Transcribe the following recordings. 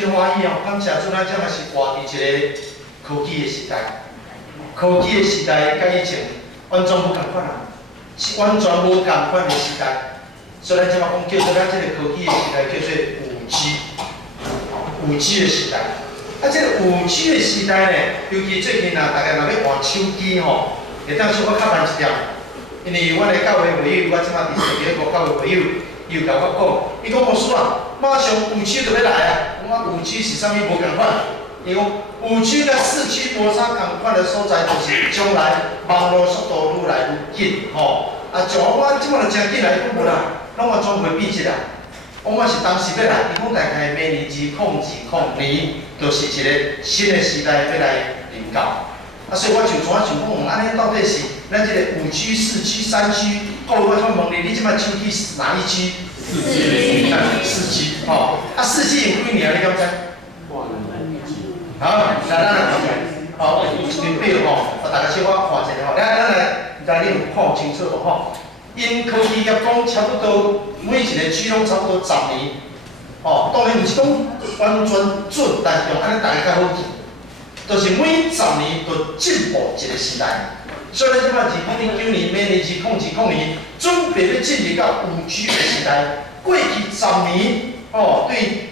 真欢喜哦，感谢主，咱这嘛是活伫一个科技的时代。科技的时代甲以前完全无共款啊，是完全无共款的时代。所以咱即嘛讲叫做咱这个科技的时代叫做5G 的时代。啊，这个5G 的时代呢，尤其最近啊，大家若要换手机吼，会当小可较慢一点，因为阮的教会会友，我即马伫世界各教会会友。 伊有甲我讲，伊讲牧师啊，马上5G 就要来啊！我讲5G 是啥物无共款？伊讲5G 甲4G 无啥共款的所在，就是将来网络速度愈来愈紧吼。啊，像我即马就真紧来，讲无啦，拢完全袂变质啦。我嘛是当时要来，伊讲大概明年2020年，就是一个新的时代要来临到。啊，所以我就怎想讲，安尼到底是咱这个5G、4G、3G？ 各位，我想问你，你即摆手机是哪一 G？ 4G。吼，啊4G 用几年啊？你敢知？好，来咱来看下。好，有一张表吼，大家小可看一下吼。来，你有看清楚无吼？因科技业讲差不多每一个 G 拢差不多10年。哦，当然毋是讲完全准，但是用安尼大家较好记。就是每10年就进步一个时代。 所以咱即摆2009年、明年2020年，准备要进入到5G 的时代。过去10年，哦，对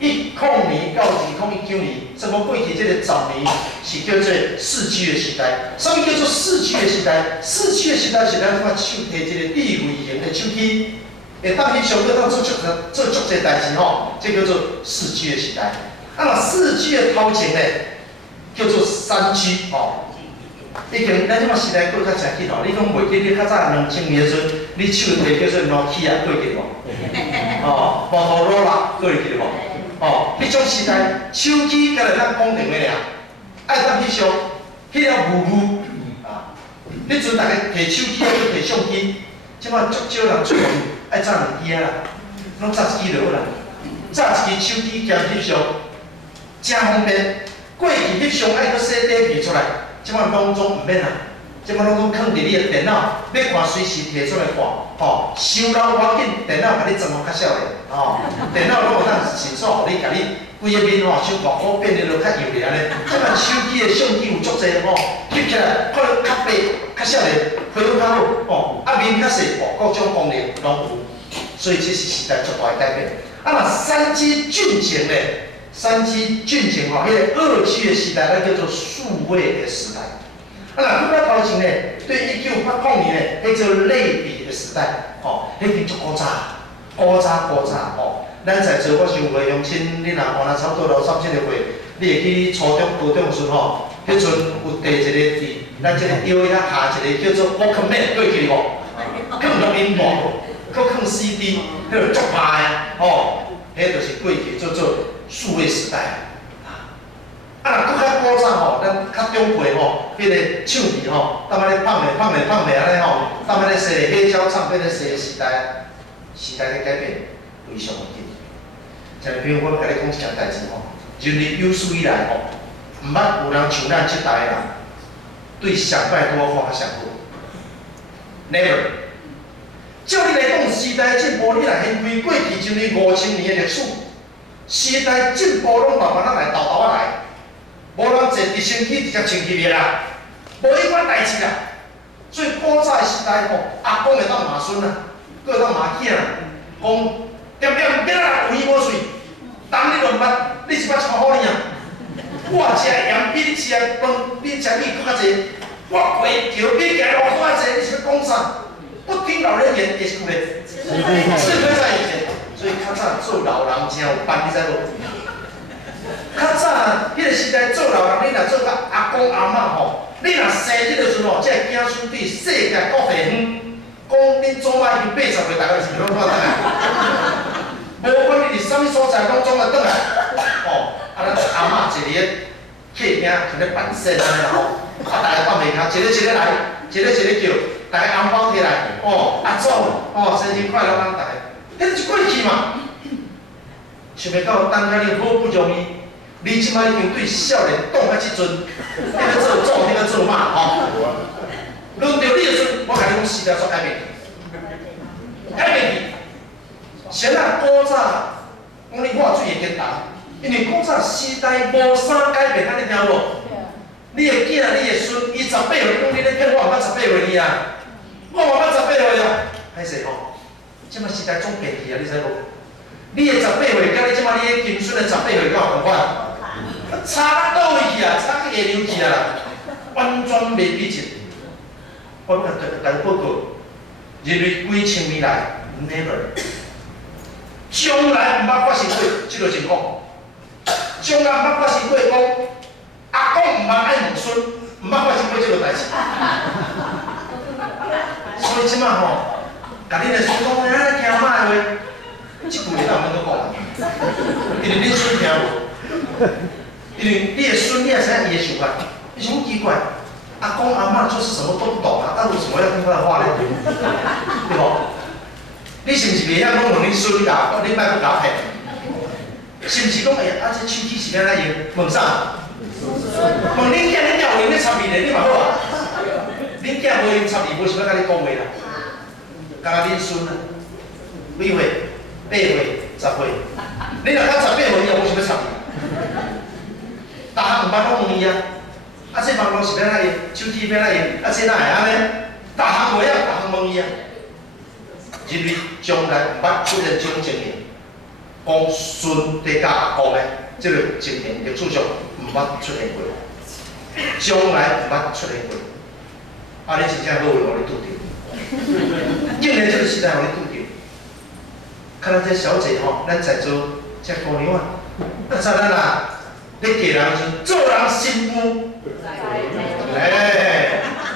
2010年到2019年，什么过去这个10年是叫做4G 的时代。什么叫做4G 的时代？4G 的时代是咱即摆手摕一个智慧型的手机，会当翕相，搁当做足侪代志吼，这叫做4G 的时代。啊，那4G 的头前呢，叫做3G 哦。 已经，咱即马时代过较诚紧哦。你讲袂记你较早2000年的时阵，你手提叫做 Nokia 过记无？哦，摩托罗拉过会记无？哦，迄种时代，手机敢会当讲电话尔，爱当翕相，迄了雾啊。迄阵大家摕手机啊，去摕相机，即马足少人出门爱揸2支啊啦，拢揸1支就好啦。揸1支手机兼翕相，真方便。过去翕相爱搁洗底片出来。 即摆拢总毋免啦，即摆拢放伫你的电脑，要看随时摕出来看，吼，收了无要紧，电脑甲你装较少咧，吼，电脑拢有当迅速，互你甲你规个面吼，相看好变得就较幼咧安尼。即摆手机的相机有足侪吼，翕起来可能较白、较少咧，皮肤较好，吼，啊面较细，吼，各种功能拢有，所以这是时代足大的改变。啊，若3G 进前咧。 3G 进前吼，迄个2G 的时代，咱叫做数位的时代。啊，若拄到头前咧，对1980年咧，迄叫类比的时代，吼，迄边足古早，古早吼。咱在座我想回乡亲，你若看若差不多老30个岁，你会记初中、高中时吼，迄阵有第一个伫咱这个腰遐下一个叫做 Walkman， 记记无？放录音带，搁放 CD， 迄个足歹啊，吼，迄就是过去做。 数位时代啊，啊，搁较古早吼，咱较中辈吼，迄个唱片吼，当安尼放咧安尼吼，当安尼洗黑胶唱片咧洗的时代，时代咧改变非常紧。像比如我甲你讲一件代志吼，人类有史以来吼，毋捌有人像咱这代人对上摆多看较上好 ，never。照你来讲，时代进步，你来掀开过去人类5000年的历史。 时代进步，拢慢慢来，豆仔来，无人坐直升机直接升起去啦，无迄款代志啦。所以古早的时代吼，阿公会当骂孙啊，佫会当骂囝啊，讲点别啊有耳无喙，当你就毋捌，你是捌超好你啊？我食盐比你食饭，比你食米佫较济，我过桥比行路佫较济，你是要讲啥？不听老人言，也是不会，是非在以前。 所以较早做老人真有班，你知无？较早迄个时代做老人，你若做甲阿公阿嬷吼，你若生即个时阵吼，这囝孙对世界各地方，讲恁祖妈已经80岁，大家是拢看来。无管你伫啥物所在，拢总来转来。吼，啊，咱阿嬷一个客厅像咧办事安尼啦吼，啊，大家放袂开，一个来，一个叫，大家红包摕来，哦，阿祖，哦，生日快乐，咱大家。 迄是过去嘛，想袂到等下你好不容易，你即摆已经对少年挡到即阵，你要做祖，你要做妈吼。轮到你的时阵，我甲你讲时代所改变，改变去。先啊，古早讲你化水会简单，因为古早时代无啥改变，安尼听无？你的囝、你的孙，伊18岁，讲你咧骗我，毋捌18岁呢啊！我嘛捌18岁啊，歹势吼。即摆时代总变去啊，你知无？你的18岁，甲你即摆你的金孙的18岁，敢有同款？差到倒位去啊，差去下流去啊啦，完全袂比劲。我甲你报告，人类几千年来 never， 从来毋捌发生过即个情况，从来毋捌发生过讲阿公毋捌爱问孙，毋捌发生过即个代志。所以即摆吼，甲恁的孙讲，啊，听妈的话，即句话咱毋免阁讲，因为恁孙听无。因为你的孙，你也知影伊的想法，你想奇怪，阿公阿嬷就是什么都不懂啊，那为什么要听他的话呢？对不？你是不是袂晓讲问恁孙甲，恁摆去甲骗？是不是讲哎，啊这手机是安怎用？问啥？问恁囝恁囝有用咧插面的，你嘛好啊？恁囝无用插面，无想要甲你讲话啦。甲恁孙啊，几岁？8岁、10岁。你若到18岁，伊也无想要插面。逐项毋捌拢问伊啊，啊这网络是要哪用，手机要哪用，啊这哪会安尼？逐项袂晓，逐项问伊啊。人类从来毋捌出现这种情形，讲孙在教阿公的这个情形，历史上毋捌出现过，从来毋捌出现过。啊，你真正好运，互你拄着，竟然这个时代互你拄着。看咱这小姐吼，咱在座这姑娘啊，啊早咱啊。咧嫁人时，做人媳妇，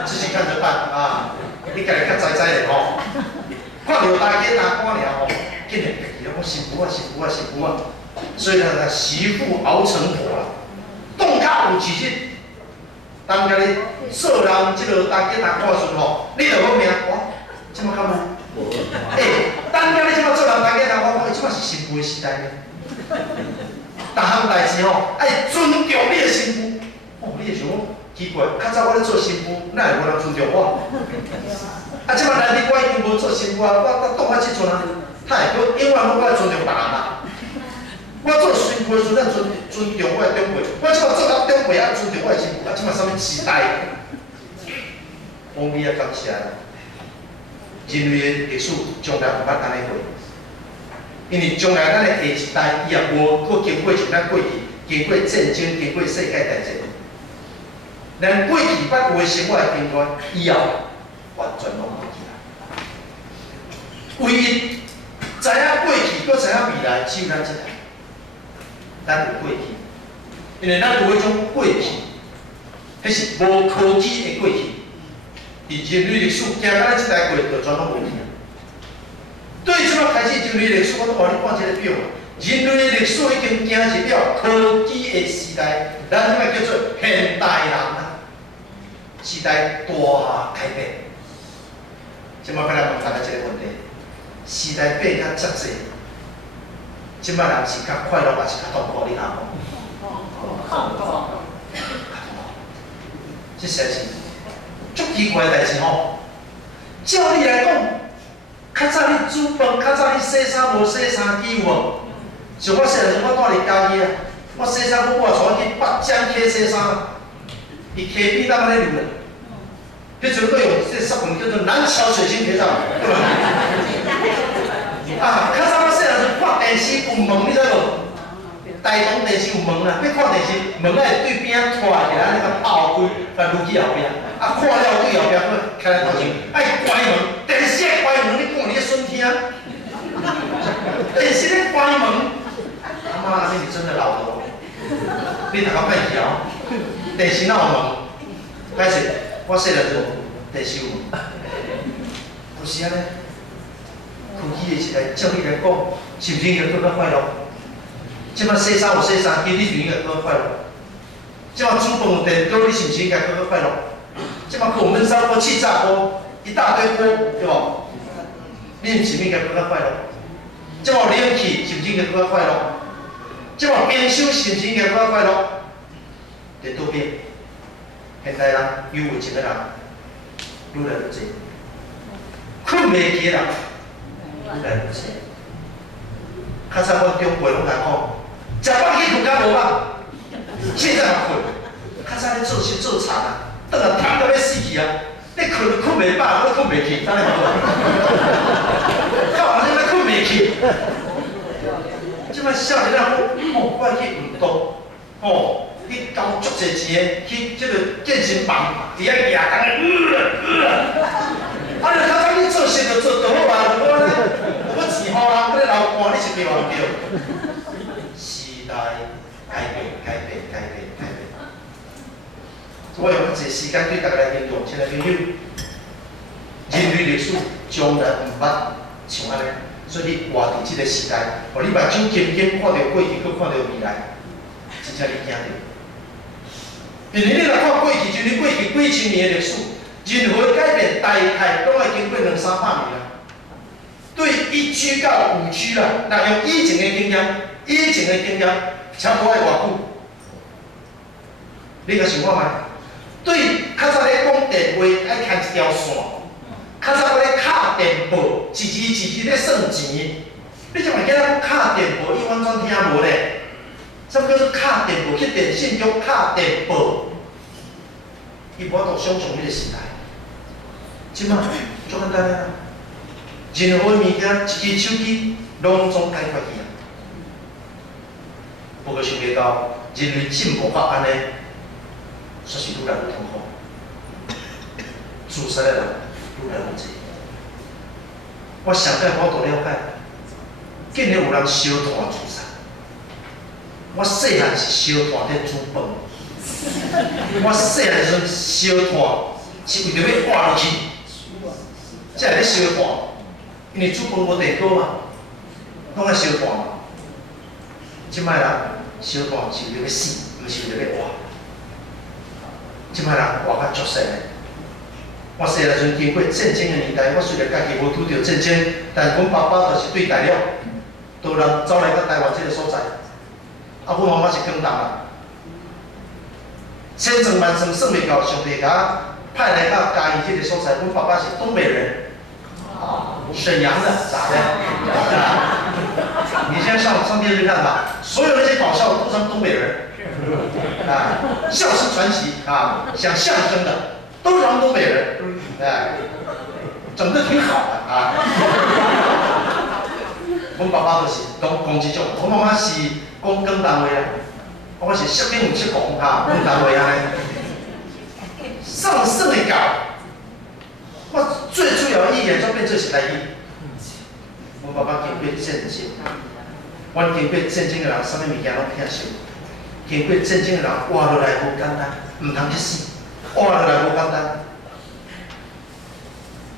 自己看着办啊！你家己较知咧吼，看到大家大官了吼，竟然家己咧讲媳妇啊媳妇啊媳妇啊，所以呢，媳妇熬成婆啦，冻较有气质。当家咧做人即落大家大看顺吼，你就讲命哇，即马敢有？当家咧即马做人大家大看，即马是媳妇的时代呢。逐项代志吼，爱尊重你的媳妇。哦，你会想讲奇怪，较早我咧做媳妇，哪会无人尊重我？啊，即摆内底我已经无做媳妇啊，我当啊即阵啊，太我永远我爱尊重别人啦。我做媳妇的时阵尊重我的长辈，我即摆做到长辈啊尊重我的媳妇，啊，即摆啥物时代？讲你啊感谢啦，人类的历史从来毋捌安尼过。因为将来咱的下一代，伊也无搁经过像咱过去经过战争、经过世界大战，咱过去捌有的生活的经验，以后完全拢忘记啦。唯一知影过去，搁知影未来，只有咱一代。咱有过去，因为咱有迄种过去，迄是无科技的过去，伫人类历史行到咱这代过，就全拢无去。对即摆开始人类历史，我都互你看一个表啊。人类的历史已经行入了科技的时代，咱即摆叫做现代人啊。时代大改变。即摆要来问大家一个问题：时代变较遮济，即摆人是较快乐，还是较痛苦？你讲无？这实在是足奇怪的代志吼。照理来讲，较早你煮饭，较早你洗衫无洗衫机有无？像我细汉时，我住伫家己啊，我洗衫我带带去北江溪洗衫，伫溪边当安尼流的。迄阵佫用这湿粉叫做南桥水晶铁皂，对吧？啊，较早我细汉时看电视有门，你知无？台东电视有门啦，要看电视门爱对边仔拖起来，你甲倒开，甲撸去后壁，啊看了对后壁，佫开来头前，爱关门，电视爱关门，你看你个孙听，电视咧关门，阿妈你是真的老了，你大家歹去哦，电视哪有门？歹势，我细汉时电视有门，就是安尼，科技的时代，照你来讲，是毋是应该更较快乐？即摆洗衫有洗衫机，你就应该更快乐。即摆煮饭有电锅，你是毋是应该更快乐？即摆焖焖烧锅、气炸锅，一大堆锅，对无？你是毋是应该更快乐？即摆有冷气，是毋是应该更快乐？即摆冰箱，是毋是应该更快乐？在倒变，现代人忧郁症的人愈来愈多，困袂去的人愈来愈多。较早阮中国拢甲讲，食饱去困觉无饱，现在嘛困。较早咧做田啊，倒来疼到要死去啊！你困就困袂饱，我困袂去，当然无。到后日咱困袂去。即摆少年仔讲，哦，我去运动，哦，去交足侪钱去即个健身房，伫遐举工，啊，你较早你做事就做就好啊，我咧，我钱互人，我咧流汗，你是对无对？时代改变。我用一个时间对大家来形容，亲爱朋友，人类历史从来毋捌像安尼。所以你活伫即个时代，互你目睭紧紧看到过去，搁看到未来，真正你惊着。因为你来看过去，就你过去几千年的历史，任何改变大概拢会经过200-300年啊。对1G 到5G 啦，若用以前的经验，差不多爱偌久？你甲想看觅？对，较早咧讲电话爱牵一条线。较早我咧敲电报，一字咧算钱。你即摆今仔敲电报，伊完全听无咧。什么叫做敲电报？去电信局敲电报，伊无法度想象迄个时代。即摆足简单啊！任何物件，一支手机拢总解决去啊。不过想袂到，人类进步到安尼，煞是愈来愈痛苦。自杀的人愈来愈济。我上届我都了解，竟然有人烧炭自杀。我细汉是烧炭在煮饭，我细汉时阵烧炭是为着要活落去，才会咧烧炭。因为煮饭无电锅嘛，拢爱烧炭嘛。即摆人烧炭是为着要死，毋是为着要活。即摆人活甲足细个。我细汉时阵经过战争的年代，我虽然家己无拄着战争，但阮爸爸就是对待了，都人走来到台湾这个所在。啊，阮妈妈是广东人，千算万算算袂到，上帝甲派来到嘉义这个所在。阮爸爸是东北人，沈阳的，咋的？你现在上电视看吧，所有那些搞笑都是东北人，啊，笑声传奇啊，讲相声的都是东北人。哎，整得挺好的啊！阮爸爸就是讲这种，阮妈妈是讲广东话啊，我是识听唔识讲哈，广东话安尼。上算会到，我最主要的意义就变做是台语。阮爸爸经过战争，阮经过战争的人，啥物物件拢听受。经过战争的人活落来无简单，唔通去死，活落来无简单。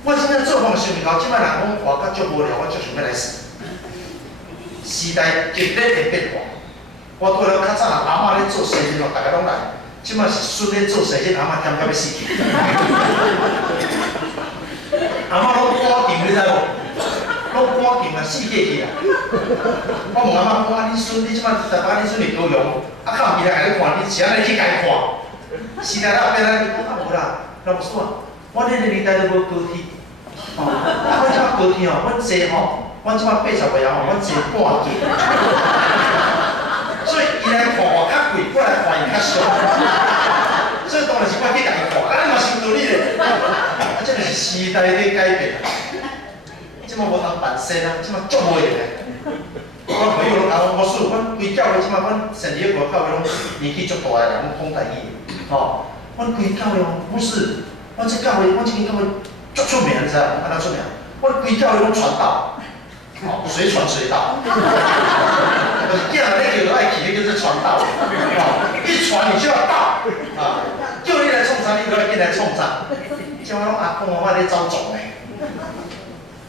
我真正做梦想袂到，即摆人讲活甲足无聊，我足想要来死。时代剧烈的变化，我对了较早阿嬷咧做生意哦，大家拢来，即摆是孙咧做生意，阿嬷添到要死去。阿嬷拢赶场，你知无？拢赶场啊，死去啊！我问阿嬷讲：你孙，你即摆台北你孙是高雄，啊，较毋记来甲你看，你是安尼去甲伊看？时代啦变来，无啦，老师啊。我迄个年代都无高铁，阮即摆高铁阮坐阮即摆80岁啊阮坐半价，所以伊来看我较贵，我来看伊较俗，所以当然是我去甲伊看，嘛是有道理咧。这就是时代在改变，即摆无通办身啊，即摆足无用诶。我朋友拢甲我说，阮规教会即摆阮成立个教会拢年纪足大诶人，拢讲台语，阮规教会不是。阮这教会，阮这间教会足出名，你知道？安怎出名？阮规教会拢传道，随传随到。就是囝仔咧叫做爱去，迄叫做传道。一传你就要到，叫你来创啥，你就要跟来创啥。像我拢阿公阿嬷咧走总诶，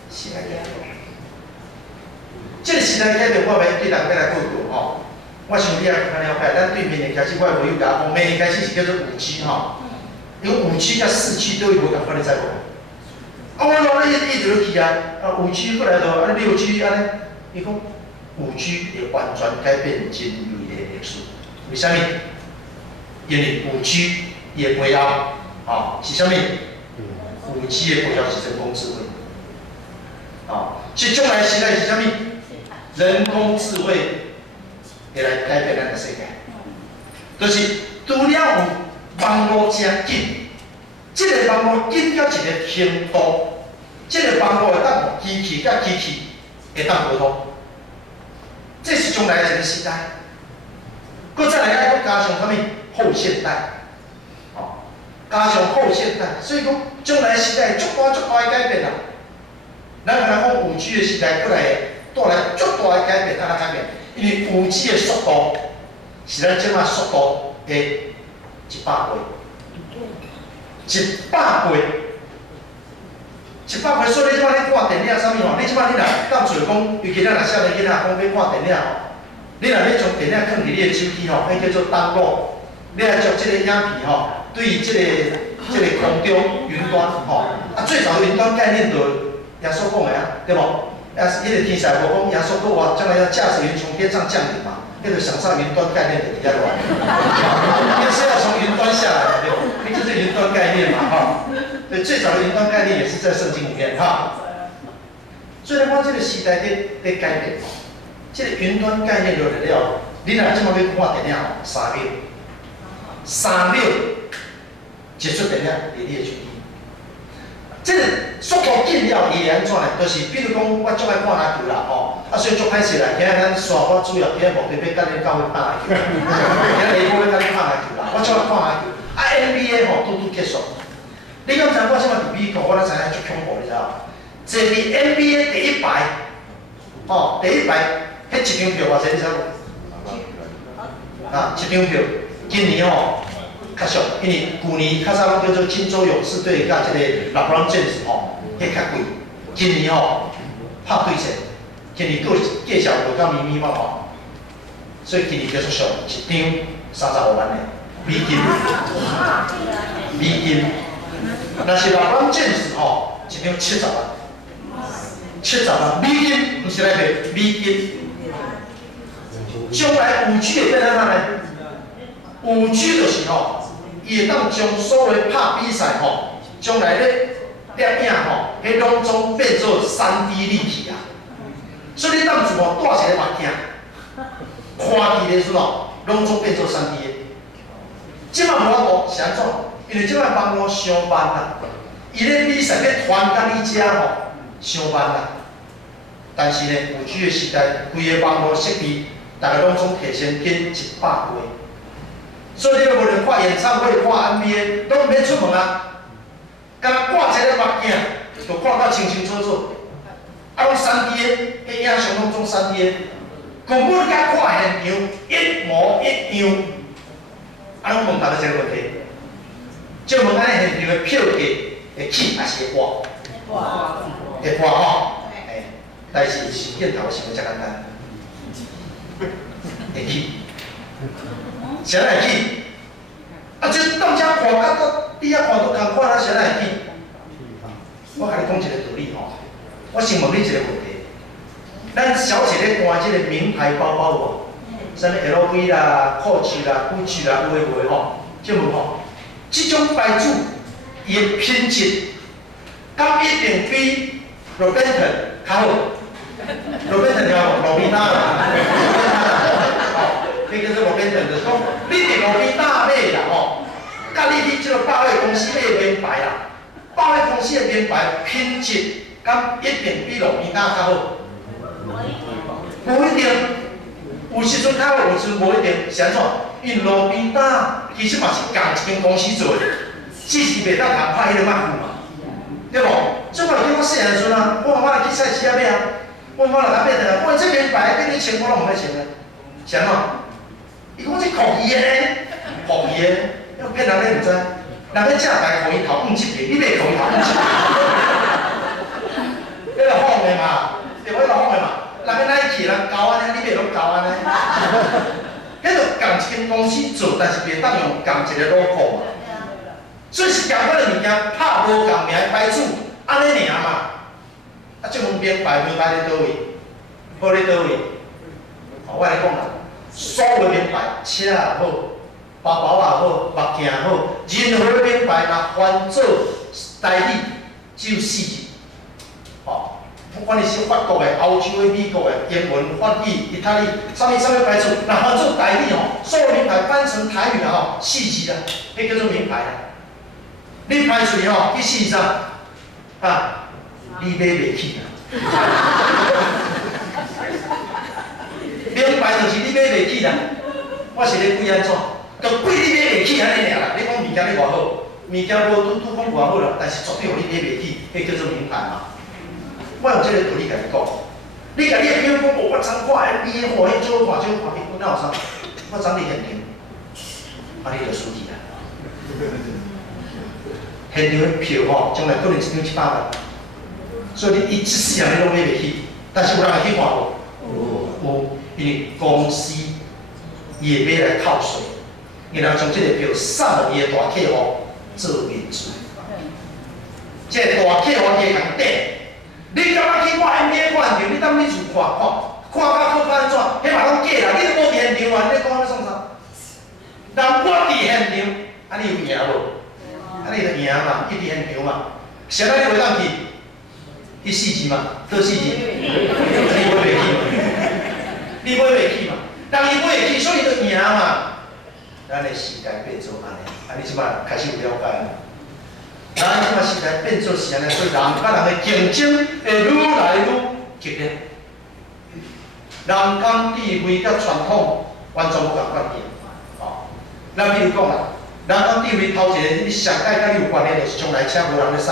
时代改变。这个时代改变，我要对大家来报告吼。我想你也较了解，咱对明年开始，我的朋友甲我讲，明年开始是叫做5G 吼。因为5G 甲4G都有无共款，你知无？啊，我老咧一直落去啊，5G 过来就安尼6G 安尼，伊讲5G 会完全改变人类的历史。为虾米？因为5G 伊的背后，是虾米？5G 的背后是人工智慧。即将来时代是虾米？人工智慧会来改变咱个世界，就是除了有网络真紧，这个网络紧到一个程度，这个网络会当机器甲机器会当沟通，这是将来一个时代。佮再来爱佮加上啥物后现代，哦，加上后现代，所以讲将来时代足大的改变啦。咱若讲5G 的时代，过来带来足大的改变，安怎改变？因为5G 的速度是咱即马速度的100倍，100倍，100倍。所以你即马咧看电影啥物吼，你即马你若当做讲，尤其咱若少年囡仔讲要看电影吼。你若要将电影放伫你的手机吼，迄叫做登录。你来将即个影片吼，对即个空中云端吼，最早的云端概念就耶稣讲的啊，对无？迄个天使无讲耶稣讲话，将来要驾驶云从天上降临嘛，迄个想象云端概念就比较乱。因为是要从云端下来的，对不？那就是云端概念嘛，哈。对，最早的云端概念也是在圣经里面哈。所以讲，这个时代在改变。这个云端概念落来了，你若即马要看电影吼，3秒一出电影伫你的手机。这个速度紧了，伊会安怎呢？就是比如讲，我足爱看篮球啦，吼，所以足歹势啦。今仔咱线我主要今日目的要甲恁教会拍篮球，今日下晡要甲恁拍篮球啦。我足爱看篮球，NBA 吼拄结束。你敢知我即马伫美国，我才知影足恐怖，你知道？坐伫 NBA 第一排，哦，第一排。迄一张票偌济，你知无？啊，一张票，今年吼较俗，因为旧年较早拢叫做金州勇士队甲即个LeBron James吼，迄较贵。今年吼拍对战，今年佫介绍有甲咪咪嘛吼，所以今年叫做俗，一张35万的美金，美金。若是LeBron James吼，一张70万，70万美金，毋是来卖美金。将来5G 会变安怎呢？5G 就是吼，伊会当将所有拍比赛吼，将来咧摄影吼，迄拢总变做3D 立体啊。所以你当时吼戴一个目镜，看伊的时候，拢总变做3D 的。即摆无法度是安怎？因为即摆网络伤慢啦，伊咧比赛要传到你遮吼，伤慢啦。但是呢，5G 的时代，规个网络设备。大家拢总提升紧100倍，所以你无论看演唱会、看 NBA， 拢毋免出门啊，敢挂一个目镜，就看到清清楚楚。啊，拢3D 的，迄影像拢总3D 的，根本甲看现场一模一样。啊，拢问大家一个问题，即问咱现场的票价会起还是会破？会破吼，但是镜头想要遮简单。会去，谁会去？啊，这当遮看，甲到你遐看都共款啊，谁会去？我甲你讲一个道理吼，我先问你一个问题：咱小姐咧换即个名牌包包无？啥物 LV 啦、Coach 啦、Gucci 啦，有诶无诶吼？即问吼，即种牌子伊诶品质，敢一定比 Robertson 较好？Robertson 了无？路边摊啦。迄叫做路边摊，就是讲你伫路边摊买啦吼，甲你去即个百货公司买名牌啦，百货公司的名牌品质，敢一定比路边摊较好？无一定，有时阵较好，有时阵无一定，是安怎？因为路边摊其实嘛是共一间公司做的，只是袂当共拍迄个马虎嘛，对无？所以我记我细汉时阵啊，我妈妈去菜市仔买啊，我妈来甲买回来，我这名牌跟你穿，我拢毋爱穿啊，是安怎？伊讲这酷伊的呢，酷伊的，要骗人你毋知？人要正牌互伊头5级的，你袂互伊头5级的，迄个仿的嘛，对无？迄个仿的嘛，人个Nike人搞安尼，你袂拢搞安尼，迄个共一间公司做，但是袂当用共一个 logo 嘛，所以是共款的物件，拍无共名的牌子，安尼尔嘛。啊，即门名牌咧倒位？好咧倒位？哦，我来讲啦。所有名牌，车也好，包包也好，目镜也好，任何名牌若翻做台语，只有4字，吼，不管你是法国的、欧洲的、美国的、英文、法语、意大利，啥物牌子，那翻做台语吼，所有名牌翻成台语吼，4字啦，迄叫做名牌啦。你排出去吼，去试啥？啊，你买袂起啦。名牌就是你买袂起啦。我是咧贵安怎？就贵你买袂起安尼尔啦。你讲物件你偌好，物件无拄讲偌好啦，但是绝对互你买袂起，迄叫做名牌嘛。我用这个道理甲你讲，你甲你的朋友讲，我昨看 NBA 看，迄少看少看，你哪有啥？我昨日现场，啊，你就输去啦。现场的票吼，将来可能1张700万，所以你一世人你拢买袂起。但是有人会去看无？有，因为公司伊会买来扣税，然后将这个票送到伊的大客户做面子。这个大客户伊会共顶。你敢若去看 NBA 看场，你当你厝看到好看安怎？迄嘛拢假啦！你都无伫现场啊！你讲要创啥？人我伫现场，啊你有赢无？啊你就赢嘛，伊伫现场嘛。谁让你袂当去？伊4字嘛，倒4字，你买袂起嘛？你买袂起嘛？人伊买会起，所以就赢嘛。咱的时代变做安尼，啊你即摆开始有了解啊？咱即摆时代变做是安尼，所以人甲人的竞争会愈来愈激烈。人工智慧甲传统完全无共款去。哦，咱比如讲啦，人工智慧头一个你上界甲你有关的，就是将来车无人咧驶。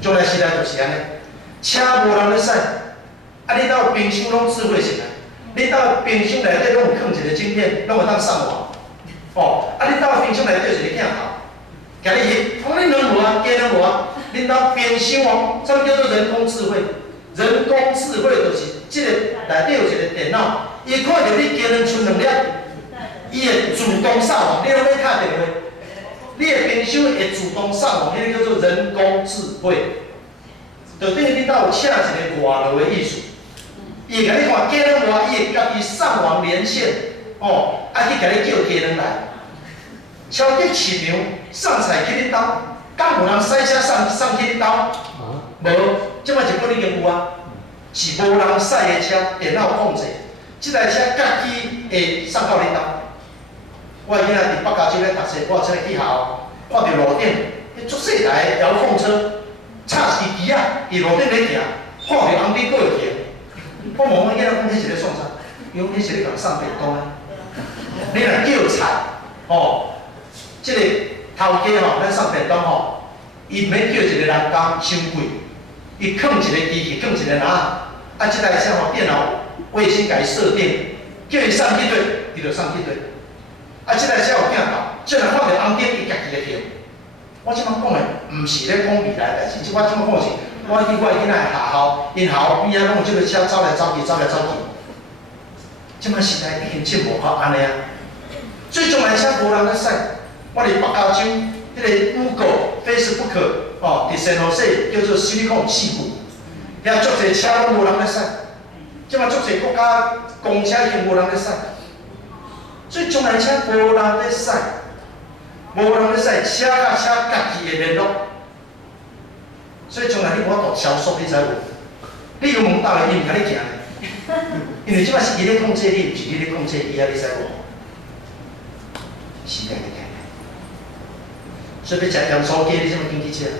将来时代就是安尼，车无人咧驶，啊你到冰箱拢智慧型啊，你到冰箱内底拢有放一个晶片，拢会当上网。哦，啊你到冰箱内底就是镜头。甲你翕，讲恁拢无啊，家拢无啊。恁兜冰箱哦，啥物叫做人工智慧？人工智慧就是即个内底有一个电脑，伊看到你家两剩2粒，伊会自动上网。你拢要敲电话，你的冰箱会自动上网，迄个叫做人工智慧。就等于你兜有请一个外劳的意思，伊会甲你看家拢无啊，伊会家己上网连线，哦，啊去甲你叫家人来。超级市场送菜去恁兜，敢有人驶车送去恁兜？无，即摆日本已经有啊，是无人驶的车，电脑控制，即台车家己会送到恁兜。我囡仔伫北加州咧读册，我出来去校，看到路顶，迄足细台遥控车，插司机啊，伫路顶咧行，看到红灯过会停。我问我囡仔讲，迄是咧送啥？伊讲迄是咧共送便当啊。你若叫菜，哦。即个头家吼，咱送便当吼，伊免叫一个人工伤贵，伊放一个机器，放一个人，啊，即台车吼电脑卫星甲伊设定，叫伊送去对，伊就送去对。啊，即台车有镜头，即若看到红灯，伊家己咧停。我即摆讲的，毋是咧讲未来代志，即我即摆讲的是，我去我囡仔的学校，因学校边仔拢有即个车走来走去，走来走去。即摆时代已经进步到安尼啊，所以将来车无人咧驶。我伫北加州，迄个 Google、Facebook 哦，伫圣荷西叫做Silicon市区，遐足侪车拢无人咧驶，即摆足侪国家公车已经无人咧驶，所以将来车无人咧驶，无人咧驶，车甲车家己会联络，所以将来你无法度超速，你知无？你有问到的，伊毋甲你行的，因为即摆是伊咧控制你，毋是你咧控制伊啊，你知无？是安尼。所以要食盐酥鸡，你怎么经济吃？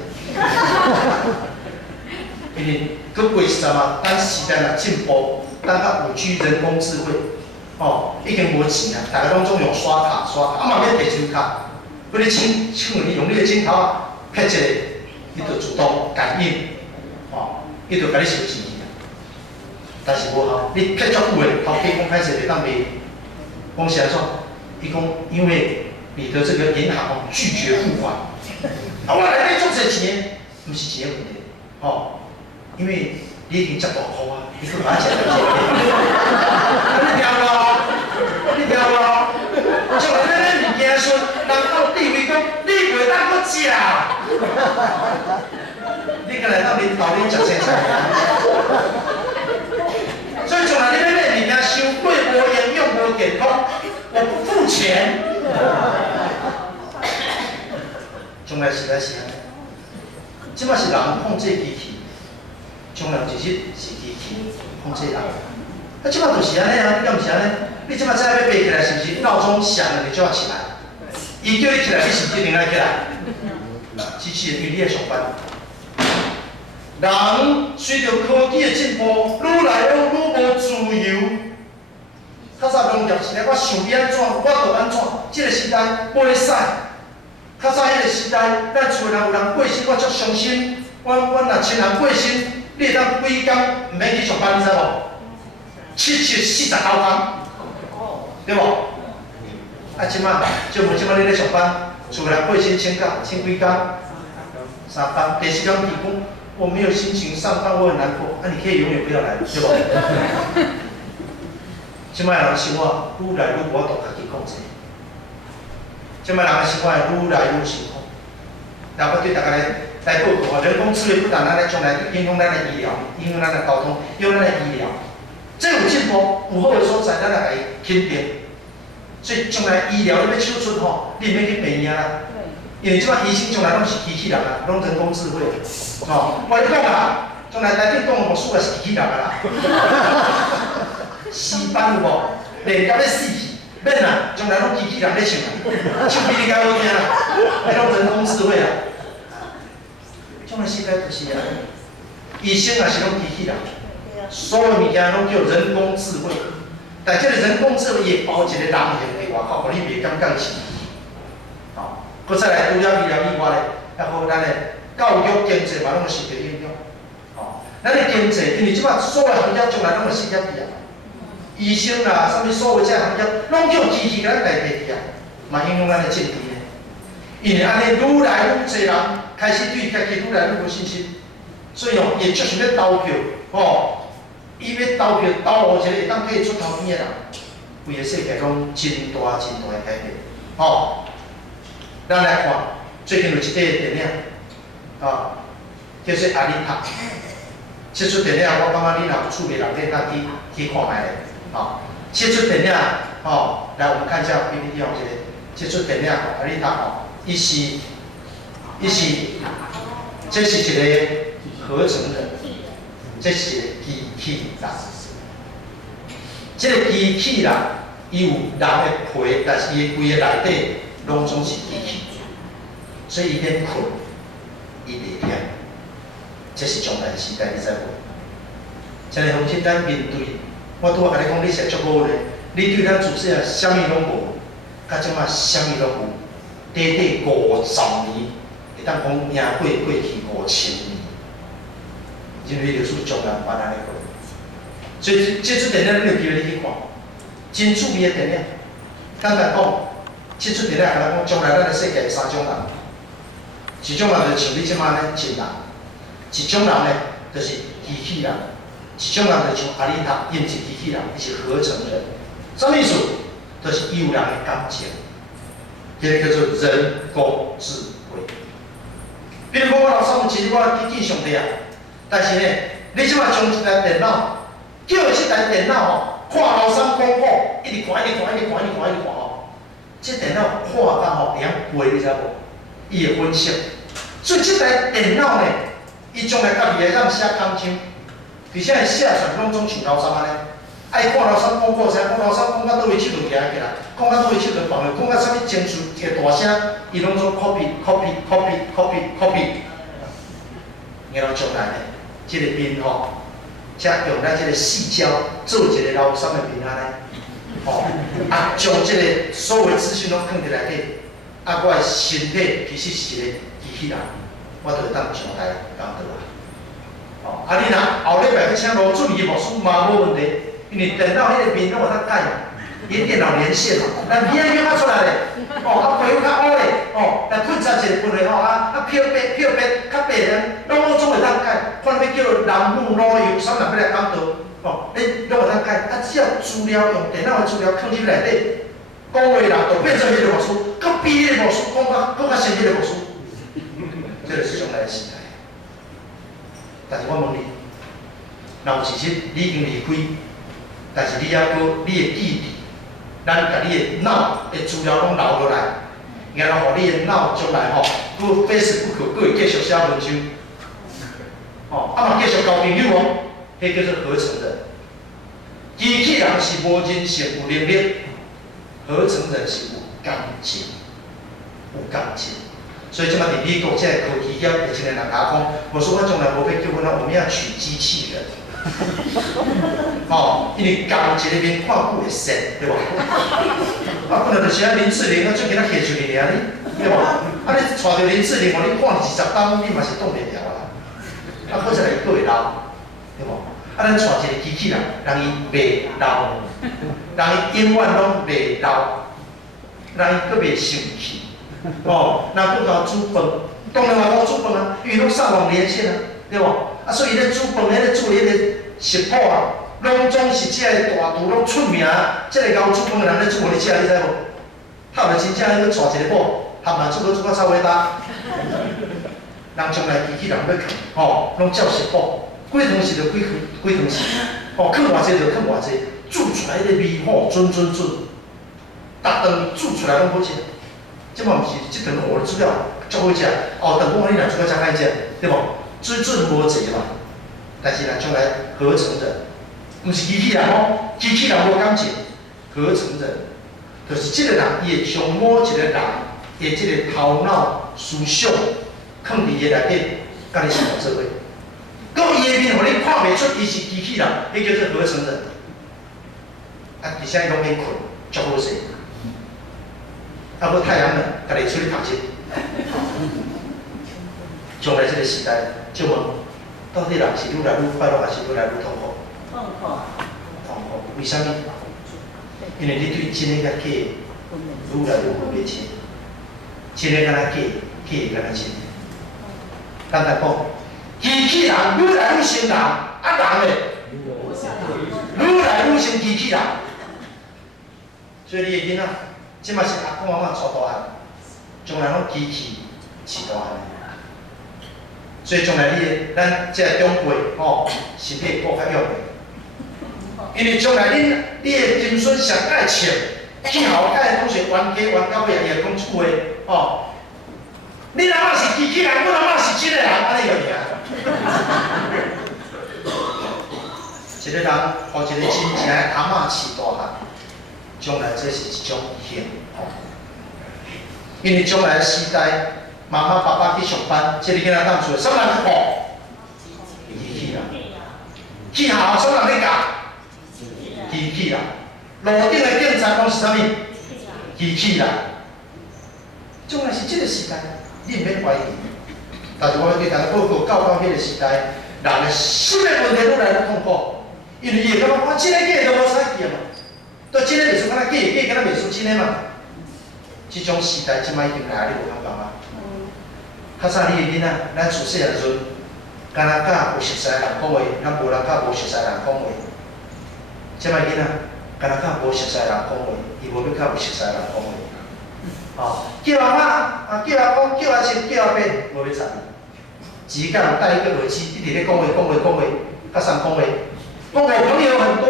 因为佮过实在嘛，咱时代若进步，咱较5G人工智慧，哦，已经无钱啊，大家拢总用刷卡，啊嘛免摕张卡，要你抢你用你的镜头啊，拍一个，伊就自动感应，哦，伊就甲你收钱去。但是无效，你拍足久的，头家讲歹势袂当卖，讲是安怎？伊讲因为。你的这个银行拒绝付款，啊，我来底做这钱，不是钱问题，哦，因为你已经接大箍啊，你去把钱来借，你听无？你听无？将来咱物件说，人到地位讲，你袂当搁食，你个来到领导你食生菜，所以将来你要买物件伤贵、无营养、无健康，我不付钱。将来时代是安尼，即摆是人控制机器，将来一日是机器控制人。啊，即摆就是安尼啊，你敢毋是安尼？你即摆早要爬起来，是毋是闹钟响了你就要起来？伊叫你起来，你是不是一定爱起来？机器人你爱上班。人随着科技的进步，愈来愈无自由。较早农业是咧，我想要安怎，我就安怎。即个时代袂使。较早迄个时代，咱厝内有人过身，我足伤心。我若亲人过身，你会当几工毋免去上班，你知无？749工，对无？啊，即摆就问即摆你咧上班，厝内过身请假，请几工？3工，第4工提供。我没有心情上班，我很难过。啊，你可以永远不要来，对不？即摆人生活愈来愈无法度家己控制，即摆人的生活愈来愈辛苦。然后对大家来报告，人工智慧不但咱来将来影响咱的医疗，影响咱的交通，影响咱的医疗，这有进步，有好的所在，咱来来肯定。所以将来医疗你要手术吼，你免去病命啦。因为即摆医生将来拢是机器人啊，拢人工智慧。哦，我跟你讲啊，将来台顶讲魔术也是机器人啊啦。死板有无？练到要死去，免啦，将来拢机器人咧唱啊，唱比你较好听啦，迄拢人工智慧啊。将来世界就是啊，医生也是拢机器人，所有物件拢叫人工智慧。但这个人工智慧也包一个人形在外口，互你袂感觉是。哦，佮再来除了医疗以外咧，还好咱的教育经济嘛，拢受到影响。哦，咱的经济，因为即摆所有行业将来拢会失业去啊。医生啦，啥物所有这行业，拢叫机器给咱代替去啊，嘛影响咱的政治咧。因为安尼愈来愈侪人开始对家己愈来愈无信心，所以哦，伊足想要投票，哦，伊要投票投互一个会当可以出头天的人，规个世界拢真大真大的改变。哦，咱来看最近有一部电影，啊，叫做《阿丽塔》。这出电影我感觉你若有厝内人，你当去看卖咧。哦，这出电影，哦，来我们看一下 PPT 哦，这出电影《阿丽塔》哦，伊是，这是一个合成人，这是一个机器人。这个机器人，伊有人的皮，但是伊规个内底拢总是机器，所以伊免困，伊袂忝。这是将来的时代，你知无？真个风险咱面对。我拄仔甲你讲，你是足好咧，你对咱自细啊，啥物拢无，甲即马啥物拢有，短50年，会当讲赢过去5000年，人类历史将来办安尼过。所以这出电影你有机会你去看，真趣味的电影。咱来讲，这出电影甲咱讲，将来咱的世界有3种人，一种人就像你即马呢真人，一种人呢就是机器人。一种人就像阿丽塔，伊毋是机器人，伊是合成人。什么意思？就是伊有人的感情，这个叫做人工智慧。比如讲，我老师其实我去见上帝啊，但是呢，你即摆将一台电脑，叫伊这台电脑吼，看老师功课，一直看吼，这电脑看到吼会晓背，你知无？伊会分析。所以这台电脑呢，伊将来甲未来咱写空章。而且会写出拢总像老三安尼，爱看老三功课啥，讲老三讲到倒位手就举起来，讲到倒位手就放落，讲到啥物情绪一个大声，伊拢做 copy。然后将来呢，这个兵吼，则用咱这个细胶做一个老三的兵安尼，吼，啊，将这个所有的资讯拢放伫内底，啊，我的身体其实是一个机器人，我就会当上台讲倒来。哦，啊，你若后礼拜去请罗助理无书嘛无问题，因为电脑迄个面拢有当改，伊电脑连线嘛，咱片影出来咧，哦，啊皮肤较乌咧，哦，来困杂一个分类吼，漂白较白人，拢我总会当改，看要叫蓝木老油，啥人要来讲道，哦，你拢会当改，啊，只要资料用电脑的资料放入内底，讲话啦就变成迄个无书，佮比迄个无书讲较先迄个无书，这就是将来的时代。但是我问你，若有一日你已经离开，但是你还阁你的记忆，咱甲你的脑的资料拢留落来，然后互你的脑将来吼，阁 Facebook 阁会继续写文章，哦，啊嘛继续交朋友哦，迄叫做合成人。机器人是无人性有能力，合成人是有感情，有感情。所以即马伫美国，即个科技业有一个人讲，我说我将来无要结婚啊，我们要娶机器人。哦，因为工一个面看久会熟，对无？啊，本来就是啊林志玲啊，最近啊摕出去尔哩，对无？啊，你带着林志玲，互你看20档，你嘛是挡袂牢啦。啊，好在伊佫会老，对无？啊，咱带一个机器人，让伊袂老，让伊永远拢袂老，让伊佫袂生气。哦，那佫甲煮饭，当然嘛，我煮饭啊，因为拢上网连线啊，对无？啊，所以咧煮饭咧做迄个食谱啊，拢总是即个大厨拢出名，即个熬煮饭的人咧煮互你食，你知无？他就真正去带一个某，含嘛煮到臭尾搭。人将来机器人要扛，吼，拢照食谱，几汤匙就几汤匙，吼，放偌济就放偌济，煮出来迄个味吼准。逐顿煮出来拢好食。即嘛毋是即顿我煮了足好食，后顿我你若煮到遮歹食，对无？水准无济嘛。但是呢，将来合成人，毋是机器人哦，机器人无感情，合成人，就是即个人伊会将某一个人的即个头脑思想，放伫伊内底，甲你相互做伙。到伊的面，互你看袂出伊是机器人，迄叫做合成人。啊，而且伊拢免困，足好势。啊，无太阳能，家己出去读书。将来这个时代，就问，到底人是愈来愈快乐，还是愈来愈痛苦？痛苦。痛苦。为什么？因为你对真的甲假的愈来愈分袂清，真的敢若假，假的敢若真的。简单讲，机器人愈来愈像人，啊人嘞，愈来愈像机器人。所以你的囡仔，即嘛是阿公阿嬷带大汉，将来拢机器饲大汉。所以将来咱即个长辈吼，身体会更较勇的。因为将来你的子孙上爱笑，去后盖同学冤家冤到尾也会讲一句话吼。你阿嬷是机器人，阮阿嬷是真个人，安尼就赢。一个人互一个真正的阿嬷饲大汉，将来这是一种幸福。因为将来的时代。妈妈、爸爸去上班，这个囡仔当厝，什么人去顾？机器人。去学校，什么人去教？机器人。路顶的警察拢是啥物？机器人。将来是这个时代，你唔免怀疑。但是我对大家报告，到迄个时代，人的心的问题愈来愈痛苦，因为伊会感觉我真个假的都无采去啊嘛，都真个袂输敢若假的，假敢若袂输真个嘛。这种时代，即摆已经来，你无感觉吗？较早你的囡仔，咱自细汉时阵，敢若甲有熟悉的人讲话，咱无人甲无熟悉的人讲话。即摆囡仔，敢若甲无熟悉的人讲话，伊无要甲有熟悉的人讲话。哦，叫阿妈，啊叫阿公，叫阿亲，叫阿伯，无要插伊。只敢有带一个耳机，一直咧讲话，甲谁讲话？我朋友很多，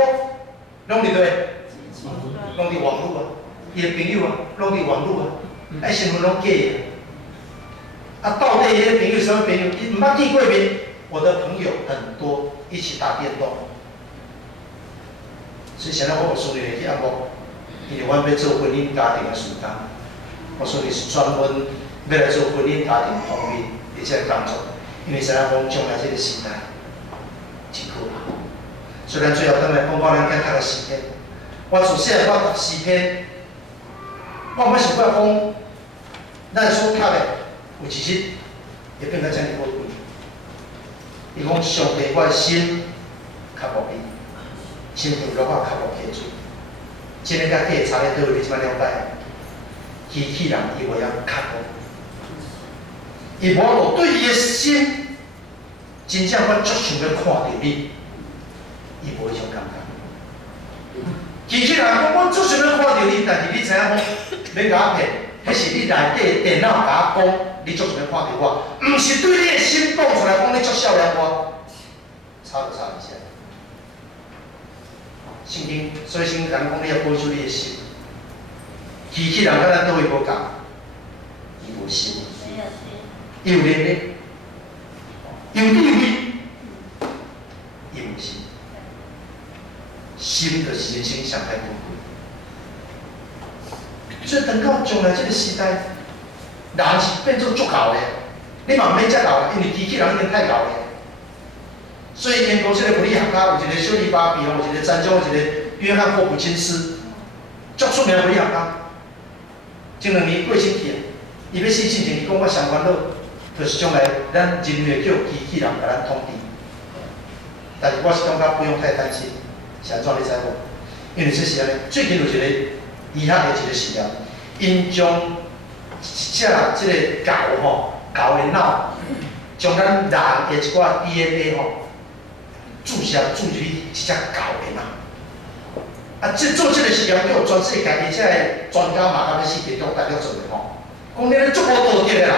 拢伫对，拢伫网络啊，伊的朋友啊，拢伫网络啊，哎身份拢假的。啊，到底迄个朋友什么朋友？伊毋捌见过面。我的朋友很多，一起打电动。所以现在我孙女去按摩，因为我要做婚姻家庭的事工，我孙女是专门要来做婚姻家庭方面的这个工作。因为现在讲将来这个时代真可怕。虽然最后等来讲到咱囝读个诗篇，我自细汉我读诗篇，我毋想过讲咱所读的。有一日会变到遮尔宝贵。伊讲上帝，我的心较无比，亲像落啊较无溪水。真个甲假的差咧倒位？你即摆了解？机器人伊袂晓克服，伊无法对伊的心，真正我足想要看到你，伊无迄种感觉。机器人讲我足想要看到你，但是你知影讲要甲我骗，迄是你内底的电脑甲我讲。你足想要看到我，毋是对你的心讲出来，讲你足少年我，差就差一下。圣经，所以圣经讲你要保守你的心。机器人甲咱倒位无共，伊无心，伊有能力，有地位，心就是人生上海宝贵。所以等到将来这个时代，人是变做足够的，你嘛免遮够啦，因为机器人已经太够了。所以英国这个物理学家有一个小李巴比，有一个詹州，有一个约翰霍普金斯，足出名物理学家。前2年过身去啊，伊要死之前，伊讲我上烦恼，就是将来咱人类叫机器人甲咱统治。但是我是感觉不用太担心，是安怎你知无？因为这是安尼，最近有一个医学的一个实验，因将一只即个狗吼，狗的脑，将咱人的一寡 DNA 吼。注入去一只狗的脑，啊，做这个实验，叫全世界而且专家嘛，甲要世界中大家做的吼，讲你咧足无道德的啦，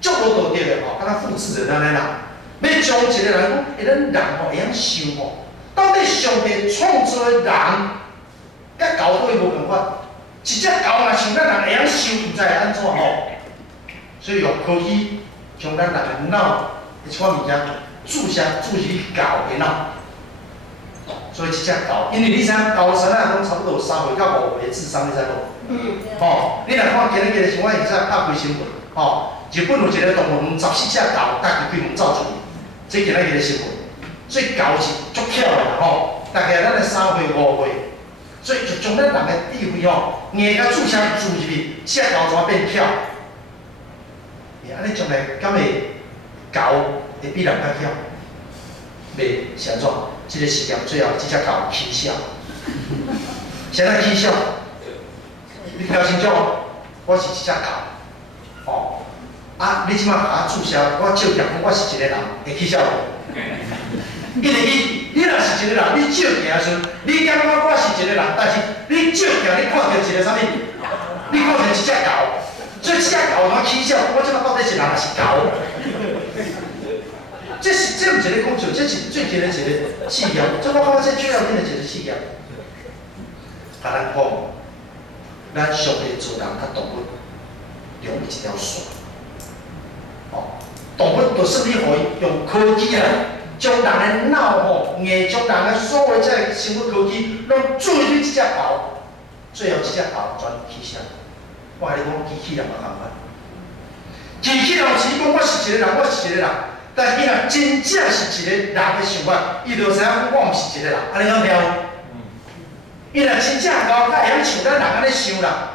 足无道德的吼，敢若复制人安尼啦，要将一个人讲，会咱人吼会晓想吼，到底上帝创造的人，甲狗都会无共款，一只狗若像咱人会晓想，毋知会安怎吼，所以用科技将咱人的脑一款物件。注入去狗的脑，所以一只狗，因为你知影狗生啊，拢差不多有3岁到5岁的智商，你知无？吼，你若看今日像我现在拍开新闻，吼，日本有一个动物园14只狗，家己开门走出去，这今日的新闻。所以狗是足巧的啦，吼，大概咱的3岁5岁，所以就将咱人的智慧吼，硬甲注入去，只狗怎变巧？安尼将来敢会狗？会比人较巧，袂是安怎？这个实验最后，这只狗起笑，谁来起笑？你表清楚，我是一只狗，哦，啊，你即摆甲我注销，我照镜，我是一个人，会起笑无？因为你若是一个人，你照镜的时阵，你感觉我是一个人，但是你照镜你看到一个啥物？你看到一只狗，所以这只狗怎起笑？我即摆到底是人还是狗？这毋是咧讲笑，这是最近的一个试验。这我感觉这最要紧的一个试验，甲咱讲，咱上帝做人甲动物用一条线。哦，动物就算你互伊用科技啊，将人的脑吼，硬将人的所有这生物科技，拢注入去一只狗，最后一只狗全起啥？我甲你讲，机器人嘛共款。机器人有时讲我是一个人，我是一个人。但是伊若真正是一个人的想法，伊就知影我毋是一个人，安尼好了。伊若真正高甲会晓像咱人安尼想啦，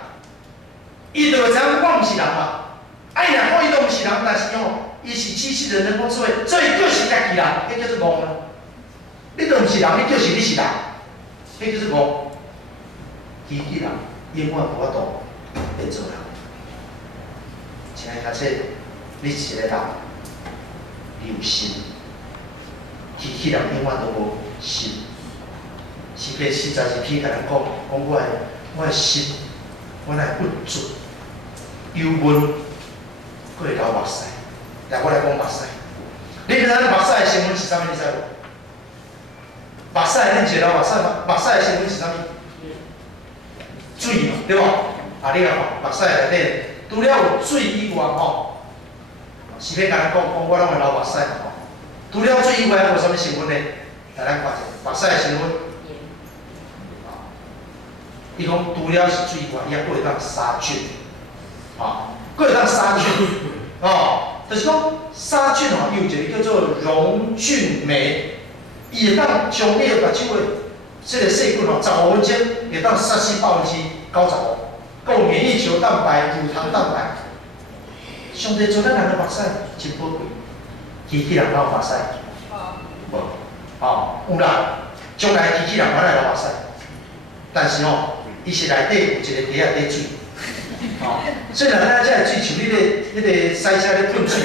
伊就会知影我毋是人嘛。啊，伊若讲伊都毋是人，但是吼，伊是机器人工智慧，所以就是家己人，迄叫做误啦。你都毋是人，你就是你是人，迄叫做误。机器人永远无法度变做人。请假设你是一个人。你有心，机器人永远都无心。是被实在是去甲人讲，我的心，我来不足，忧闷，佫会流目屎。来，我来讲目屎。你知影目屎的成分是啥物？你知无？目屎恁一流目屎，目屎的成分是啥物？水嘛，对无？啊，你来看目屎内底，除了有水以外吼。是要甲咱讲，我拢会流目屎吼。除了水以外，还有啥物成分呢？来咱看者，目屎的成分。伊讲除了是水以外，伊还佫会当杀菌，佫会当杀菌，就是讲杀菌吼，伊有一个叫做溶菌酶，伊会当将你的目睭的这个细菌15分钟会当杀死95%，够免疫球蛋白、乳糖蛋白。上帝做咱人的目屎真宝贵，机器人哪有目屎？无，有啦。将来机器人可能流目屎，但是伊是内底有一个底底水，虽然咱这水像迄个赛车咧喷水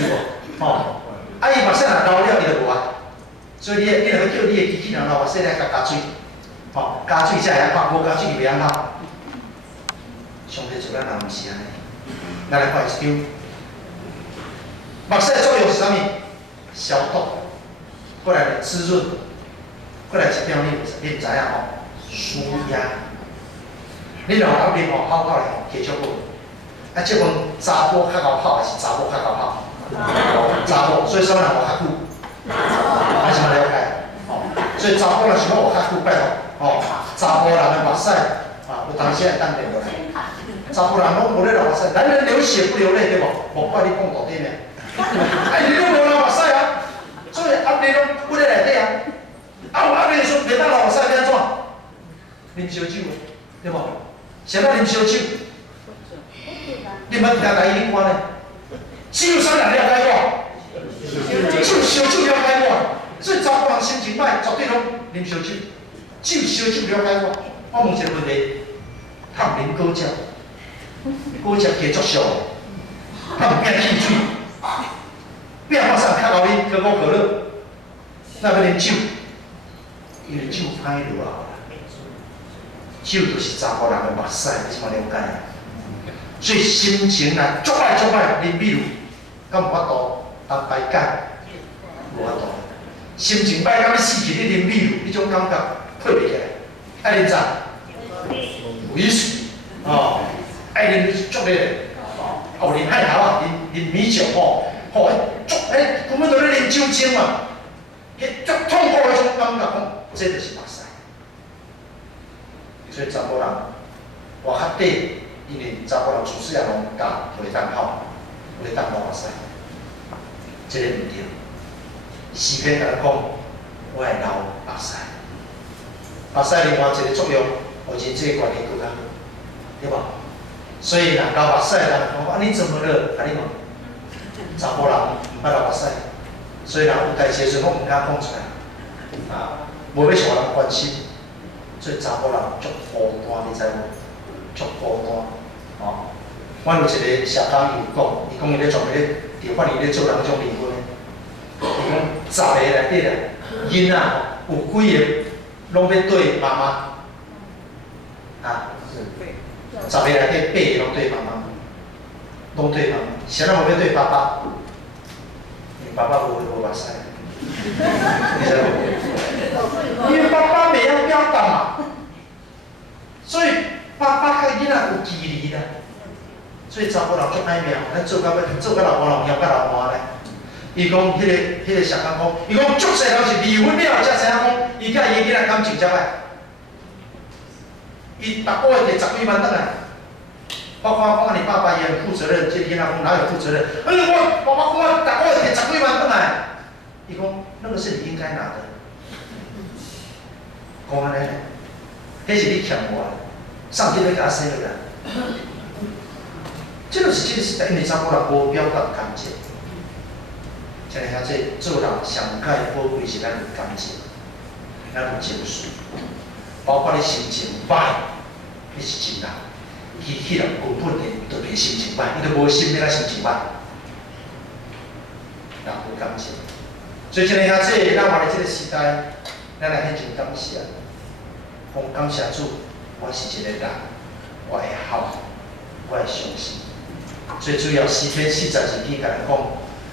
无，啊伊目屎若流了伊就无啊，所以你若要叫你的机器人流目屎来加水，加水才会晓拍，无加水伊袂晓拍。上帝做咱人毋是安尼，咱来看一张。目屎的作用是啥物？消毒，过来滋润，过来一点你毋知影舒压。你若压力好泡咧继续喝，啊，即份查甫较贤泡还是查某较贤泡？查某，所以啥人活较久？还是嘛了解？所以查甫若想要活较久，拜托，哦，查甫人的目屎啊，有当时会等落来。查甫人拢无咧流目屎，男人流血不流泪，对无？莫怪你讲道理呢。哎，你拢无流目屎啊，所以压力拢不咧内底啊。啊，有压力的时候，袂当流目屎，要安怎？啉烧酒，对无？谁要啉烧酒？你捌听台语看呢？只有啥人了解我？只有烧酒了解我。所以查甫人心情歹，绝对拢啉烧酒。只有烧酒了解我。我问一个问题：他毋啉果汁，果汁加足烧的，他毋变汽水，变马上较后啉可口可乐，那要啉酒，因为酒歹落啊。酒就是查甫人的目屎，你怎么了解？所以心情来足歹啉秘鲁，敢有法度当排解？无法度。心情歹，敢要死去，你啉秘鲁，迄种感觉退袂起来。爱啉啥？威士忌哦，爱啉足烈的，哦，啉海头啊，啉米酒吼，吼，足根本都咧啉酒精嘛，迄足痛苦迄种感觉，讲这就是目屎。所以查甫人活较短，因为查甫人自细汉拢教袂当哭，袂当流目屎，这个毋对。诗篇甲咱讲，我会流目屎。目屎另外一个作用，互人际关系更较好，对吧？所以若流目屎，人讲啊，你怎么了？啊，你讲，查甫人毋捌流目屎，所以人有代志时阵，拢毋敢讲出来，啊，无要互人关心。所以查甫人足孤单，你知无？足孤单，哦。阮有一个社工伊有讲，伊讲伊咧专门咧伫法院咧做人迄种离婚的。伊讲10个内底啊，囡仔有几个拢要对妈妈，啊，10个内底8个拢对妈妈，拢对妈妈，谁人无要对爸爸？因为爸爸无目屎，你知无？因为爸爸袂晓表达嘛，所以爸爸甲囡仔有距离啦。所以查甫人足歹命，咱做到老婆人，嫌到老婆咧。伊讲迄个社工讲，伊讲足侪人是离婚了才知影讲，伊甲伊囡仔感情才歹。伊逐个月摕10几万转来，包括讲你爸爸也很负责任，这囡仔讲哪有负责任？我爸爸讲我逐个月摕10几万转来，伊讲那个是你应该拿的。讲安尼，迄是你欠我的，上天要甲我生落来。这就是这个时代，因为查甫人无表达感情。像你看这做人上解宝贵是咱有感情，咱有情绪，包括你心情歹，你是真人，迄人根本就袂心情歹，伊就无心咧心情歹，人有感情。所以像你看这咱活咧这个时代，咱来献真感谢，讲感谢主，我是一个人，我会孝，我会相信。最主要诗篇42篇甲咱讲，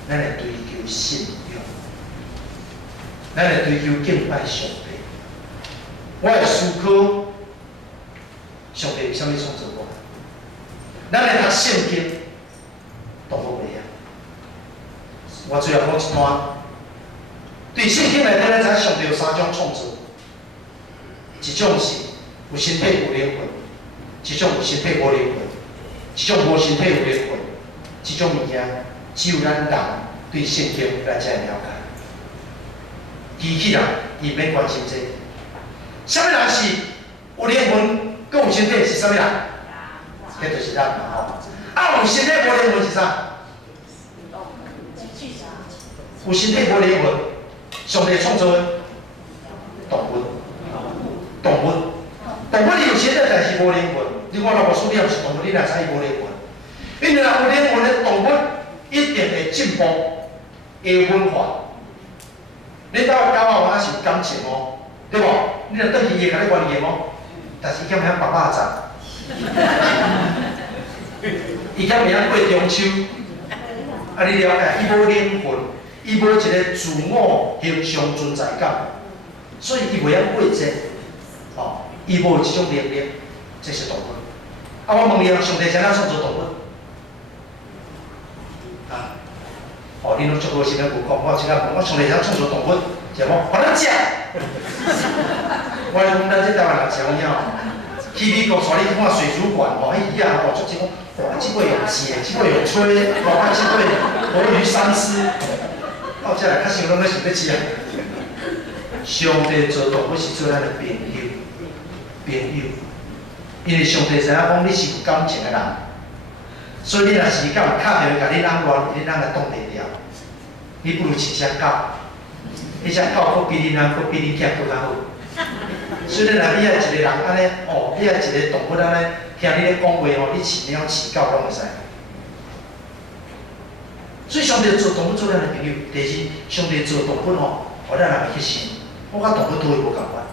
咱会追求信仰，咱会追求敬拜上帝。我会思考上帝为虾米创造我？咱会读圣经，动作袂晓。我最后讲一段，对圣经内底咱知上帝有3种创造，一种是有身体有灵魂，一种有身体无灵魂。一种无身体有灵魂，这种物件只有咱人对圣经咱才会了解。机器人伊免关心这。什么人是有灵魂，佮有身体是什么人？迄就是咱嘛吼。啊，有身体无灵魂是啥？有身体无灵魂，上帝创造的动物，动物伊有身体，但是无灵魂。你看，老师你也是动物，你哪知伊无灵魂？因为若有灵魂的动物，一定会进步，会分化。你兜狗仔我是有感情哦，对无？你若倒去伊甲你原谅哦，但是伊敢晓爸爸赞，伊敢会晓过中秋，啊，你了解？伊无灵魂，伊无一个自我形象存在感，所以伊袂晓过节，哦，伊无这种能力，这是动物。啊，我问你啊，上帝怎样创造动物？啊，哦，你拢足好心咧，有讲，我即刻问，我上帝怎样创造动物？是无？互咱食。我讲咱这台湾人超鸟，去美国带你看水族馆哦，迄鱼啊哦，足少，哇，这尾有蟹，这尾有吹，哇，这尾活鱼三丝，到这来较想拢咧想要食。上帝做动物是做咱的朋友，因为上帝知影讲你是有感情的人，所以你若是敢有敲着甲你人乱，你人来挡袂了，你不如饲只狗，迄只狗佫比你人佫比你囝佫较好。所以你若你爱一个人安尼，哦，你爱一个动物安尼，听你咧讲话哦，你饲猫饲狗拢会使。所以上帝做动物做咱的朋友，第二，上帝做动物吼，互咱人会去想，我甲动物都会无共款。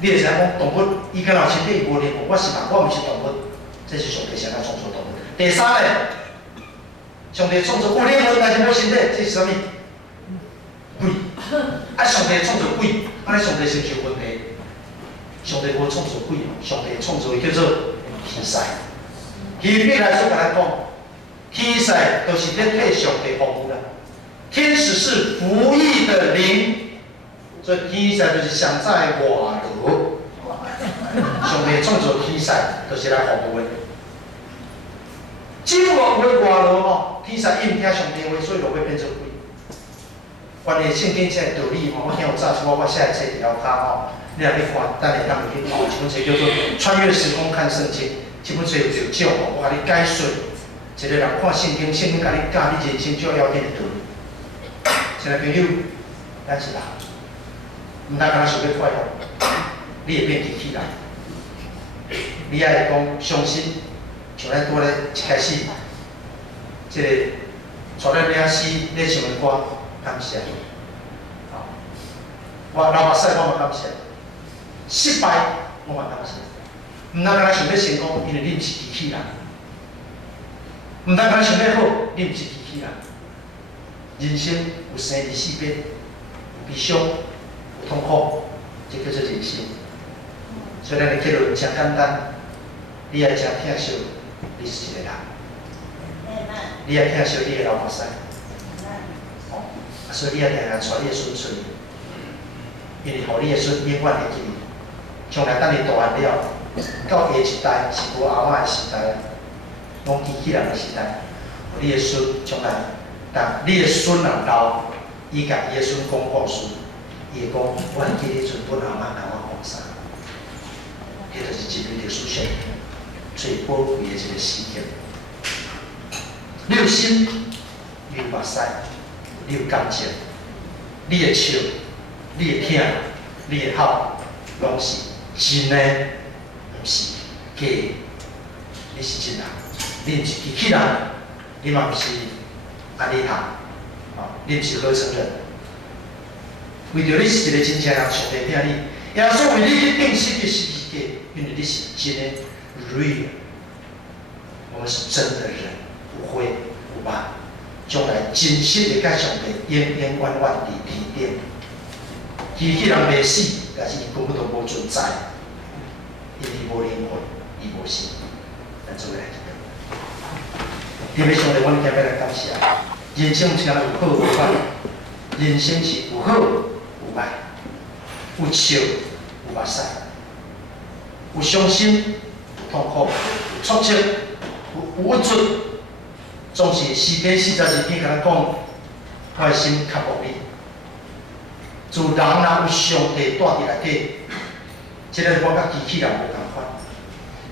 你会知影讲动物，伊敢若身体无灵活，我是人，我毋是动物，这是上帝谁来创造动物？第三咧，上帝创造有灵魂但是无身体，这是啥物？鬼。啊，上帝创造鬼，安尼上帝是毋是有问题？上帝无创造鬼哦，上帝创造叫做天使。希伯来书甲咱讲，天使都是咧替上帝服务啦。天使是服役的灵，所以天使就是上在外劳。上帝创造天使，就是来服务的。只不过有的外劳吼，天使伊毋听上帝话，所以就会变做鬼。关于圣经这个道理吼，我听有早出我写册伫了骹吼，你若要看，等下当去看一本册叫做《穿越时空看圣经》，这本册有一种吼，我甲你解说，一个人看圣经，圣经甲你教你人生最要紧的道理。亲爱朋友，咱是人，毋通干那想要快乐，你会变机器人。你爱讲相信，像咱拄咧一开始，即个带咱领诗咧唱的歌。感谢，我老目屎我嘛感谢，失败我嘛感谢。毋通干那想要成功，因为你毋是机器人；毋通干那想要好，你毋是机器人。人生有生离死别，有悲伤，有痛苦，这叫做人生。所以咱的结论真简单，你爱真疼惜你是一个人，你爱疼惜你的老目屎。所以你要定定带你的孙出，因为互你的孙永远会记你。将来等你大汉了，到下一代是无后仔的时代，拢机器人的时代，互你的孙将来，但你的孙若老，伊甲伊的孙讲故事，伊会讲，我会记你阵本阿嬷甲我讲啥，迄就是人类历史上最宝贵的一个时刻。你有心，你有目屎。你有感情，你会笑，你会听，你会哭，拢是真的，毋是假的。你是真人，你毋是机器人，你嘛毋是安尼读，你毋是合成人。为着你是一个真正人，上帝疼你，耶稣为你去定死的十字架，因为你是真的 real。我们是真的人，有灰有白。将来真实的甲上帝永永远远伫天顶，机器人袂死，但是伊根本都无存在，因为伊无灵魂，伊无心。咱做伙来祈祷。天父上帝，阮今日来感谢，人生有有好有坏，人生是有好有歹，有笑有目屎，有伤心有痛苦，有挫折有郁卒。总是诗篇42篇甲咱讲，我的心较无你。自人若有上帝住伫内底，即个我甲机器人无共款。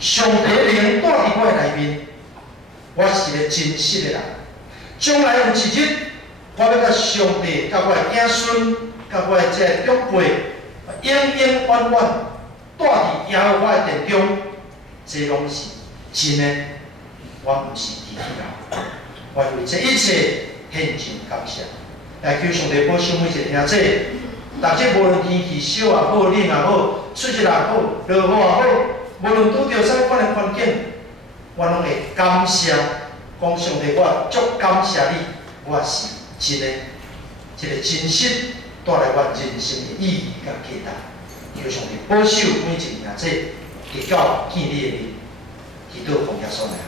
上帝灵住伫我的内面，我是一个真实的人。将来有一日，我要甲上帝、甲我的子孙、甲我的这个长辈，永永远远住伫耶和华的殿中，这拢是真的。我毋是机器人。我为这一切献上感谢，来求上帝保守每一个兄弟，逐日无论天气小也好、冷也好、出日也好、落雨也好，无论拄着啥款的环境，我拢会感谢，讲上帝，我足感谢你，我是真的，一个真实带来我人生的意义甲价值。求上帝保守每一个兄弟，直到见你的面，祈祷奉耶稣名。